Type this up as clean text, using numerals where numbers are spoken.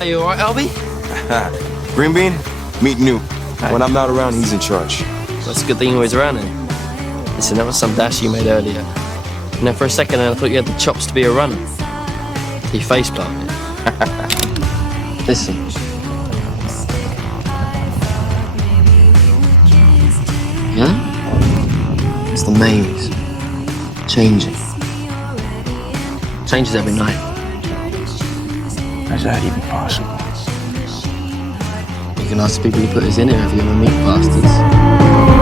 Are you alright, Albie? Green Bean, meet New. When I'm not around, he's in charge. That's a good thing you're always around him. Listen, that was some dash you made earlier. And then for a second I thought you had the chops to be a runner. You face planted. Listen. Yeah? It's the maze. Changing. Changes every night. How's that even possible? You can ask the people who put us in here if you want to meet bastards.